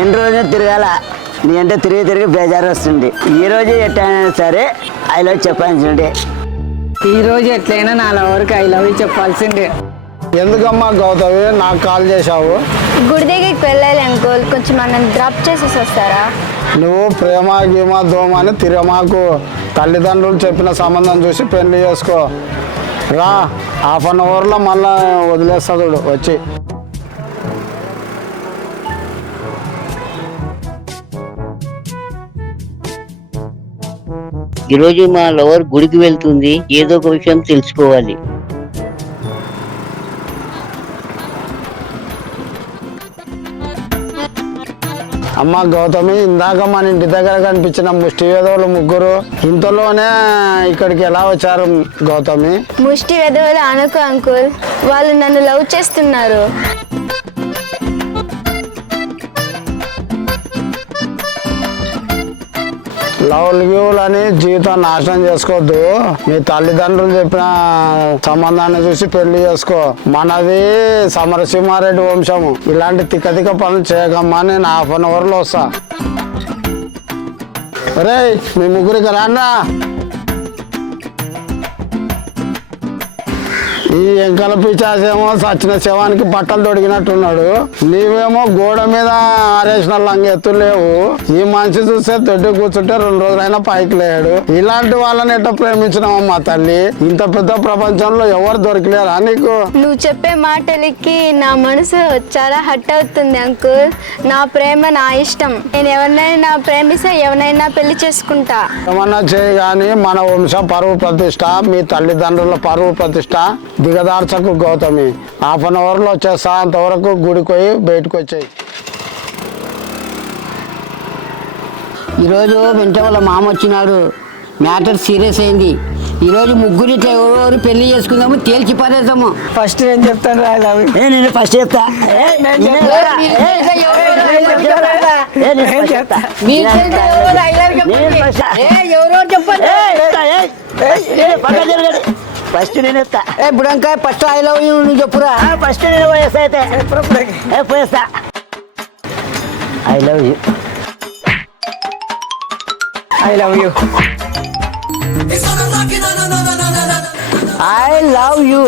ఎన్ని రోజులు తిరగాల నీ అంటే తిరిగి బేజారు వస్తుంది. ఈ రోజు ఎట్టయినా సరే ఐ లవ్ చెప్పాల్సిండే. ఈ రోజు ఎట్లయినా నా లవర్కి ఐ లవ్ చెప్పాల్సిందే. ఎందుకమ్మా గౌతమి నాకు కాల్ చేశావు? గుడి దగ్గరికి వెళ్ళాలి అంకుల్, కొంచెం మనం డ్రాప్ చేసేసి వస్తారా? నువ్వు ప్రేమ గీమ దోమ అని తిరమాకు. తల్లిదండ్రులు చెప్పిన సంబంధం చూసి పెళ్లి చేసుకో. రా, 1/2 అవర్లో మళ్ళీ వదిలేస్తాడు వచ్చి. ఈరోజు మా లవర్ గుడికి వెళ్తుంది, ఏదో ఒక విషయం తెలుసుకోవాలి. అమ్మ గౌతమి, ఇందాక మన ఇంటి దగ్గర కనిపించిన ముష్టి వేదవులు 3 ఇంతలోనే ఇక్కడికి ఎలా వచ్చారు గౌతమి? ముష్టి వెధవలు అనుకో అంకుల్, వాళ్ళు నన్ను లవ్ చేస్తున్నారు. లవ్ అని జీవితం నాశనం చేసుకోవద్దు. మీ తల్లిదండ్రులు చెప్పిన సంబంధాన్ని చూసి పెళ్లి చేసుకో. మనది సమరసింహారెడ్డి వంశము. ఇలాంటి తిక్క పనులు చేయకమ్మా. నేను 1/2 అవర్లో వస్తా. రే, మీ ముగ్గురికి రాన్నా. ఈ ఎంకల పిచాసేమో సచిన శవానికి బట్టలు తొడిగినట్టున్నాడు. నీవేమో గోడ మీద ఆరేసిన లంగెత్తులేవు. ఈ మనిషి చూస్తే దొడ్డి కూర్చుంటే 2 రోజులైనా పైకి లేడు. ఇలాంటి వాళ్ళని ఎట్లా ప్రేమించినావమ్మా తల్లి? ఇంత పెద్ద ప్రపంచంలో ఎవరు దొరికలేరా నీకు? నువ్వు చెప్పే మాటలకి నా మనసు చాలా హట్ అవుతుంది అంకుల్. నా ప్రేమ నా ఇష్టం. నేను ఎవరినైనా ప్రేమిస్తే ఎవరినైనా పెళ్లి చేసుకుంటా. ఏమన్నా చేయి కానీ మన వంశ పరువు ప్రతిష్ట, మీ తల్లిదండ్రుల పరువు ప్రతిష్ట దిగదార్చకు గౌతమి. 1/2 అవర్లో వచ్చేస్తా. అంతవరకు గుడికి పోయి బయటకు వచ్చాయి. ఈరోజు వెంట వాళ్ళ మామ వచ్చినాడు. మ్యాటర్ సీరియస్ అయింది. ఈరోజు ముగ్గురు ఇట్లా ఎవరు పెళ్లి చేసుకుందాము, తేల్చి పారేద్దాము. ఫస్ట్ నేను చెప్తాను రా లవ్. నేను ఫస్ట్ చెప్తా. ఎవరో చెప్పండి. ఫస్ట్ నేను ఎత్తా. బుడంకాయ ఫస్ట్ ఐ లవ్ యూ నువ్వు చెప్పురా. ఫస్ట్ నేను పోయేస్తా. అయితే పోయేస్తా. I love you. I love you. I love you.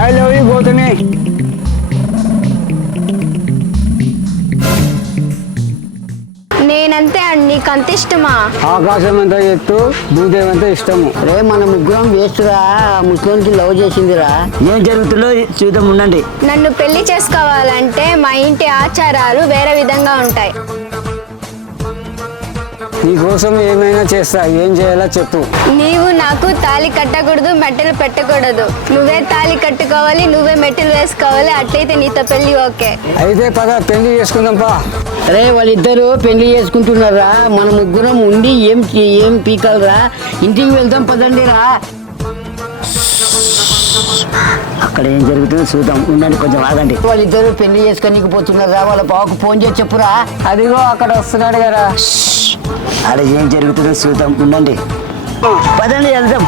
I love you Gautami. నేనంతే అండి, నీకు అంత ఇష్టమా? ఆకాశం ఎంత ఎత్తు, భూదేవి ఎంత ఇష్టము. రే, మన ముగ్గురం వేస్తురా. ముస్లింకి లవ్ చేసిందిరా. ఏం జరుగుతుందో చూద్దాం, ఉండండి. నన్ను పెళ్లి చేసుకోవాలంటే మా ఇంటి ఆచారాలు వేరే విధంగా ఉంటాయి. నీకోసం ఏమైనా చేస్తా. ఏం చేయాలో చెప్పు. నీవు నాకు తాళి కట్టకూడదు, మెట్టలు పెట్టకూడదు. నువ్వే తాళి కట్టుకోవాలి, నువ్వే మెట్టలు వేసుకోవాలి. అట్లయితే నీతో పెళ్లి ఓకే. అయితే పద పెళ్లి చేసుకుందాం పా. రే, వాళ్ళిద్దరు పెళ్లి చేసుకుంటున్నారా. మన ముగ్గురం ఉండి ఏం పీకలరా. ఇంటికి వెళ్దాం పదండి రా. అక్కడ ఏం జరుగుతుందో చూద్దాం, ఉండండి, కొంచెం ఆగండి. వాళ్ళిద్దరు పెళ్లి చేసుకొని పోతున్నారా. వాళ్ళ బావకు ఫోన్ చేసి చెప్పురా. అదిగో అక్కడ వస్తున్నాడు కదా. అక్కడ ఏం జరుగుతుందో చూద్దాం, ఉండండి. పదండి వెళ్దాం.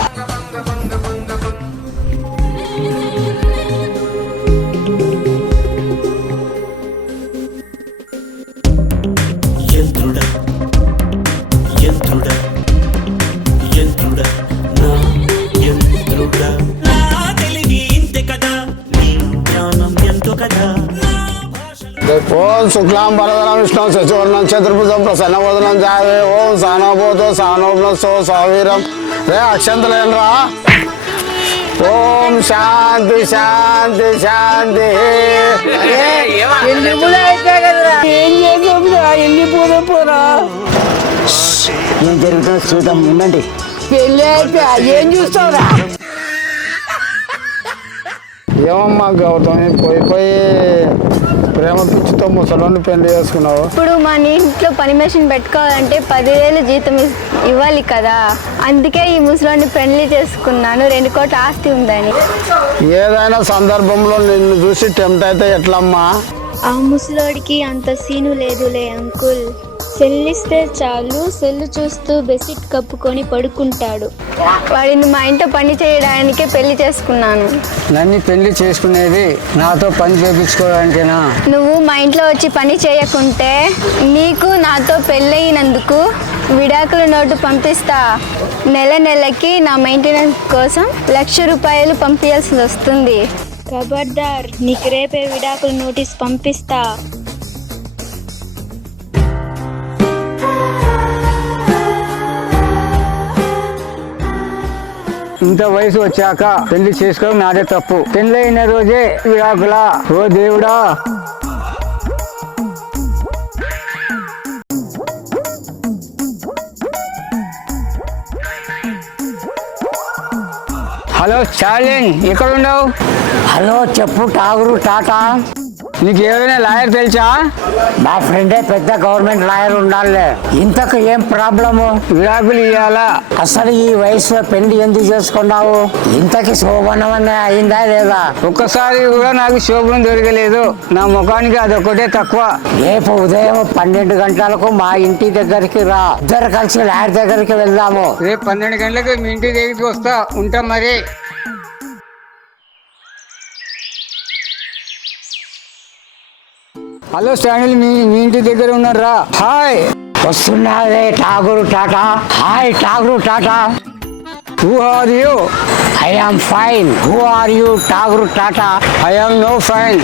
ఓం శుక్లాం వరదరం విష్ణు శశివర్ణం చతుర్భుజం ప్రసన్నవదనం జాయే. ఓం సానోభూతో సానోభ్నస్తో సౌవీరం. రే, అక్షంతలేనరా. ఓం శాంతి శాంతి శాంతి. ఏం జరుగుతుందో చూద్దాం, ఉండండి. పెళ్లి అయితే ఏం చూస్తావురా. ఏమమ్మా గౌతమి, పోయి ప్రేమ పిచ్చితో ముసలోని పెళ్లి చేసుకున్నావు. ఇప్పుడు మన ఇంట్లో పని మెషిన్ పెట్టుకోవాలంటే 10,000 జీతం ఇవ్వాలి కదా. అందుకే ఈ ముసలోని పెళ్లి చేసుకున్నాను. 2 కోట్ల ఆస్తి ఉందని. ఏదైనా సందర్భంలో నిన్ను చూసి టెంప్ట్ అయితే ఎట్లమ్మా? ఆ ముసలోడికి అంత సీను లేదులే అంకుల్. సెల్లిస్తే చాలు, సెల్లు చూస్తూ బెసిట్ కప్పుకొని పడుకుంటాడు. వాడిని మా ఇంట్లో పని చేయడానికే పెళ్లి చేసుకున్నాను. నన్ను పెళ్లి చేసుకునేది నాతో పని చేయించుకోవడానికేనా? నువ్వు మా ఇంట్లో వచ్చి పని చేయకుంటే నీకు నాతో పెళ్ళయినందుకు విడాకుల నోటు పంపిస్తా. నెలకి నా మెయింటెనెన్స్ కోసం 1,00,000 రూపాయలు పంపించాల్సి వస్తుంది. ఖబర్దార్, నీకు రేపే విడాకుల నోటీస్ పంపిస్తా. ఇంత వయసు వచ్చాక పెళ్లి చేసుకోవడం నాదే తప్పు. పెళ్ళైన రోజే విడాకులా? ఓ దేవుడా. హలో స్టాలిన్, ఎక్కడ ఉండవు? హలో చెప్పు ఠాగూరు టాటా. నీకు ఎవరైనా లాయర్ తెలుసా? మా ఫ్రెండే పెద్ద గవర్నమెంట్ లాయర్ ఉండాలి. ఇంతకు ఏం ప్రాబ్లము? విడాకులు ఇవ్వాలా? అసలు ఈ వయసులో పెళ్లి ఎందుకు చేసుకున్నావు? ఇంతకి శోభనమనే అయిందా లేదా? ఒక్కసారి కూడా నాకు శోభనం దొరకలేదు. నా ముఖానికి అదొక్కటే తక్కువ. రేపు ఉదయం 12 గంటలకు మా ఇంటి దగ్గరికి రా. ఇద్దరు కలిసి లాయర్ దగ్గరికి వెళ్దాము. రేపు 12 గంటలకు మీ ఇంటి దగ్గరికి వస్తా. ఉంటాం మరి. హలో స్టాండిల్, మీ ఇంటి దగ్గర ఉన్నారా? హాయ్. వస్తున్నారే Tagore Tata. Hi Tagore Tata. Who are you? I am fine. Who are you Tagore Tata? I am no fine.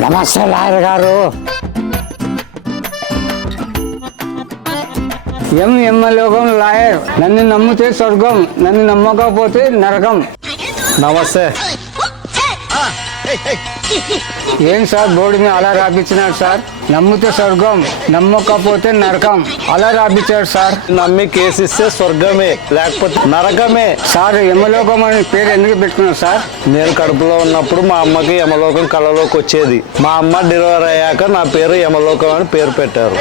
నమస్తే లాయర్ గారు. లోకం లాయర్. నన్ను నమ్మితే స్వర్గం, నన్ను నమ్మకపోతే నరకం. నమస్తే. ఏం సార్ బోర్డు మీద అలా రాపించినాడు సార్? నమ్మితే స్వర్గం, నమ్మకపోతే నరకం అలా రాపించాడు సార్. నమ్మి కేసు ఇస్తే స్వర్గమే, లేకపోతే నరకమే. సార్ యమలోకం అని పేరు ఎందుకు పెట్టుకున్నారు సార్? నేను కడుపులో ఉన్నప్పుడు మా అమ్మకి యమలోకం కళ్ళలోకి వచ్చేది. మా అమ్మ డెలివరీ అయ్యాక నా పేరు యమలోకం అని పేరు పెట్టారు.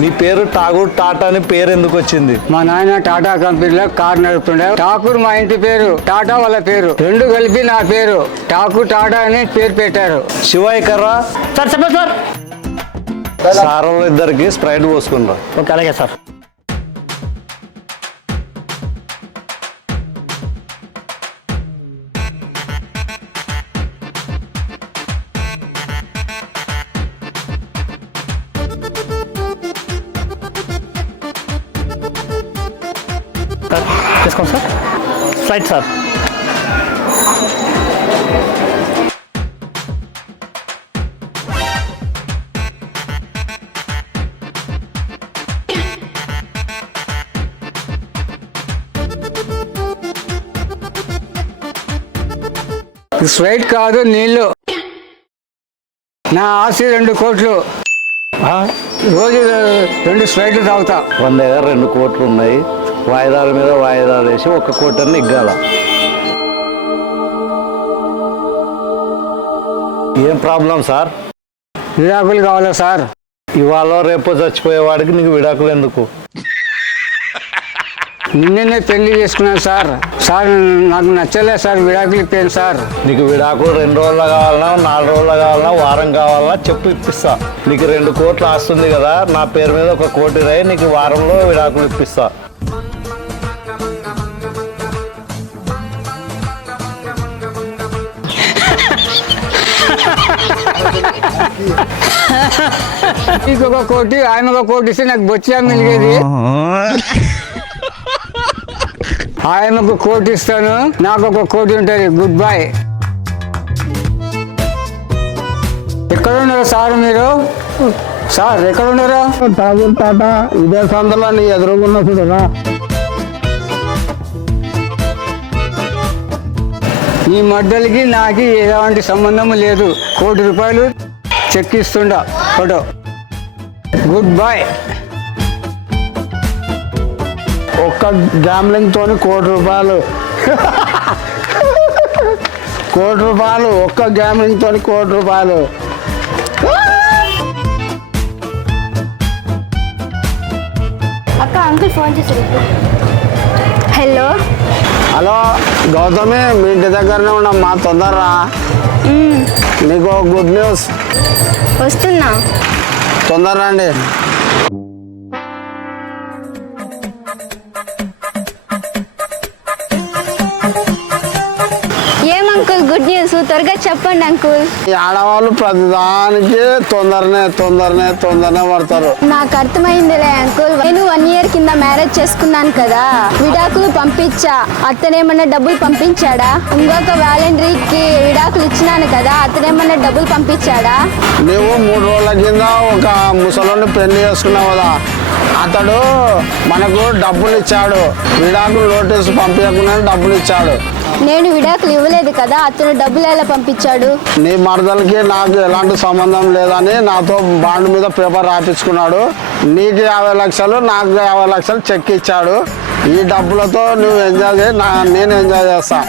నీ పేరు ఠాగూర్ టాటా అని పేరు ఎందుకు వచ్చింది? మా నాయన టాటా కంపెనీలో కార్ నడుపుతుండే. ఠాకూర్ మా ఇంటి పేరు, టాటా వాళ్ళ పేరు, రెండు కలిపి నా పేరు ఠాకూర్ టాటా అని పేరు పెట్టారు. శివాయి కర్రా సార్ చెప్పండి సార్. సార్ ఇద్దరికి స్ప్రైట్ పోసుకుంటా. ఓకే అలాగే సార్. తీసుకోండి సార్. Right sir. స్ప్రైట్ కాదు, నీళ్ళు. నా ఆస్తి 2 కోట్లు. రోజు 2 స్ప్రైట్లు తాగుతా. మన దగ్గర 2 కోట్లు ఉన్నాయి. వాయిదాల మీద వాయిదాలు వేసి 1 కోటని ఇగ్గాల. ఏం ప్రాబ్లం సార్? విడాకులు కావాలా సార్? ఇవాళ రేపు చచ్చిపోయేవాడికి నీకు విడాకులు ఎందుకు? నిన్నే పెళ్లి చేసుకున్నాను సార్. సార్ నాకు నచ్చలేదు సార్, విడాకులు ఇప్పాను సార్. నీకు విడాకులు 2 రోజులు కావాలన్నా, 4 రోజులు కావాలన్నా, వారం కావాలన్నా చెప్పు ఇప్పిస్తా. నీకు 2 కోట్లు ఆస్తుంది కదా, నా పేరు మీద 1 కోటి రాయి, నీకు వారంలో విడాకులు ఇప్పిస్తా. నీకు 1 కోటి, ఆయన 1 కోటి ఇస్తే నాకు బొచ్చా మిలిగేది. ఆయనకు 1 కోటి ఇస్తాను, నాకు 1 కోటి ఉంటుంది. Good bye. ఎక్కడ ఉన్నారు సార్ మీరు? సార్ ఎక్కడ ఉన్నారా? ఠాగూర్ టాటా ఇదే సందర్లో నీ ఎదురుగున్నప్పుడు రా. ఈ మడ్డలకి నాకు ఎలాంటి సంబంధం లేదు. 1 కోటి రూపాయలు చెక్ ఇస్తుండా ఫోటో. Good bye. ఒక్క గ్యాంబ్లింగ్ తోని ₹1,00,00,000 ₹1,00,00,000 ఒక్క గ్యాంబ్లింగ్ తోని ₹1,00,00,000. అక్క అంకుల్ ఫోన్ చేశారు. హలో హలో గౌతమి, మీ ఇంటి దగ్గరనే ఉన్నామ్మా, తొందరరా. నీకు గుడ్ న్యూస్. వస్తున్నా. తొందరరా అండి. ఏం అంకుల్ గుడ్ న్యూస్, త్వరగా చెప్పండి అంకుల్. ఈ ఆడవాళ్ళు ప్రతిదానికి తొందరనే పడతారు. నాకు అర్థమైందిలే అంకుల్. నేను 1 ఇయర్ కింద మ్యారేజ్ చేసుకున్నాను కదా, విడాకులు పంపించా. అతనేమన్నా డబ్బులు పంపించాడా? ఇంకొక వ్యాలంటరీకి విడాకులు ఇచ్చినాను కదా, అతనేమన్నా డబ్బులు పంపించాడా? నువ్వు 3 రోజుల కింద ఒక ముసలోని పెళ్లి చేసుకున్నావు కదా, అతడు మనకు డబ్బులు ఇచ్చాడు. విడాకులు నోటీసు పంపించకుండా డబ్బులు ఇచ్చాడు. నేను విడాకులు ఇవ్వలేదు కదా, అతను డబ్బులు ఎలా పంపించాడు? నీ మరదలకి నాకు ఎలాంటి సంబంధం లేదని నాతో బాండ్ మీద పేపర్ రాపించుకున్నాడు. నీకు 50 లక్షలు, నాకు 50 లక్షలు చెక్ ఇచ్చాడు. ఈ డబ్బులతో నువ్వు ఎంజాయ్ చేయి, నేను ఎంజాయ్ చేస్తా.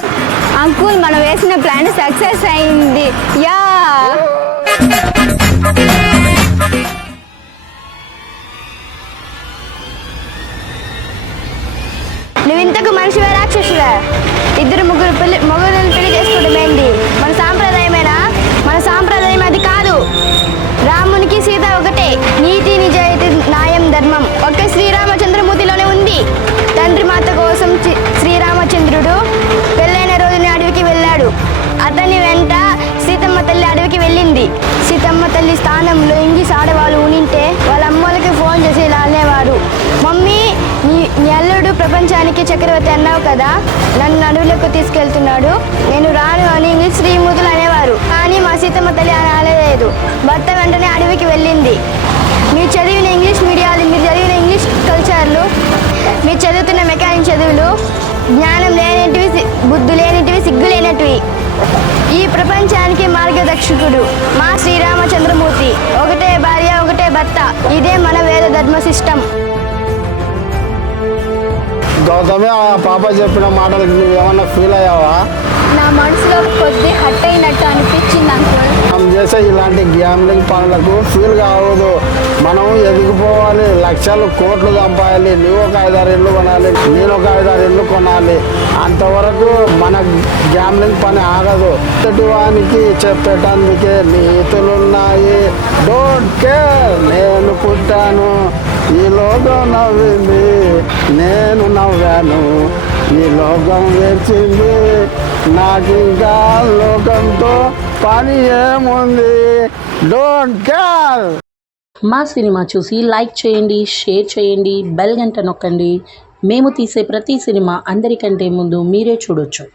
అంకుల్ మనం వేసిన ప్లాన్ సక్సెస్ అయింది. యా నువ్వు ఇంతకు మనిషివే రాక్షసులే? 2-3 మొగుళ్ళని పెళ్లి చేసుకోవడం ఏంటి? మన సాంప్రదాయమేనా? మన సాంప్రదాయం అది కాదు. రామునికి సీత ఒకటే. నీతి, నిజాయితీ, న్యాయం, ధర్మం ఒకే శ్రీరామచంద్రమూర్తిలోనే ఉంది. తండ్రి మాత కోసం శ్రీరామచంద్రుడు పెళ్ళైన రోజున అడవికి వెళ్ళాడు. అతని వెంట సీతమ్మ తల్లి అడవికి వెళ్ళింది. సీతమ్మ తల్లి స్థానంలో ఇంగ్లీష్ ఆడవాళ్ళు ఉనింటే వాళ్ళ అమ్మలకి ఫోన్ చేసి ఇలా అనేవారు, మమ్మీ నీ అల్లుడు ప్రపంచానికి చక్రవర్తి అన్నావు కదా, నన్ను అడవులకు తీసుకెళ్తున్నాడు, నేను రాను అని ఇంగ్లీష్ శ్రీమూర్తులు అనేవారు. కానీ మా సీతమ్మ తల్లి అనలేదు. భర్త వెంటనే అడవికి వెళ్ళింది. మీరు చదివిన ఇంగ్లీష్ మీడియాలు, మీరు చదివిన ఇంగ్లీష్ కల్చర్లు, మీరు చదువుతున్న మెకానిక్ చదువులు జ్ఞానం లేనిటివి, బుద్ధి లేనిటివి, సిగ్గు లేనటివి. ఈ ప్రపంచానికి మార్గదర్శకుడు మా శ్రీరామచంద్రమూర్తి. ఒకటే భార్య, ఒకటే భర్త. ఇదే మన వేద ధర్మ సిస్టమ్. గౌతమి, ఆ పాప చెప్పిన మాటలకి నువ్వు ఏమన్నా ఫీల్ అయ్యావా? నా మనసులో కొద్ది హట్ అయినట్టు అనిపించింది అంకుల్. మనం చేసే ఇలాంటి గ్యాంబ్లింగ్ పనులకు ఫీల్ కావద్దు. మనం ఎదిగిపోవాలి, లక్షలు కోట్లు సంపాదాలి. నువ్వు ఒక 5-6 ఇళ్ళు కొనాలి, నేను ఒక 5-6 ఇళ్ళు కొనాలి. అంతవరకు మన గ్యాంబ్లింగ్ పని ఆగదు. వానికి చెప్పేటందుకే నీతులున్నాయి. డోంట్ కేర్, నేను పుట్టాను, ఈ లోకం నవ్వింది, నేను నవ్వాను, ఈ లోకం వేచింది, నాకు ఇంకా లోకంతో పని ఏముంది. Don't care. మా సినిమా చూసి లైక్ చేయండి, షేర్ చేయండి, బెల్ గంట నొక్కండి. మేము తీసే ప్రతి సినిమా అందరికంటే ముందు మీరే చూడొచ్చు.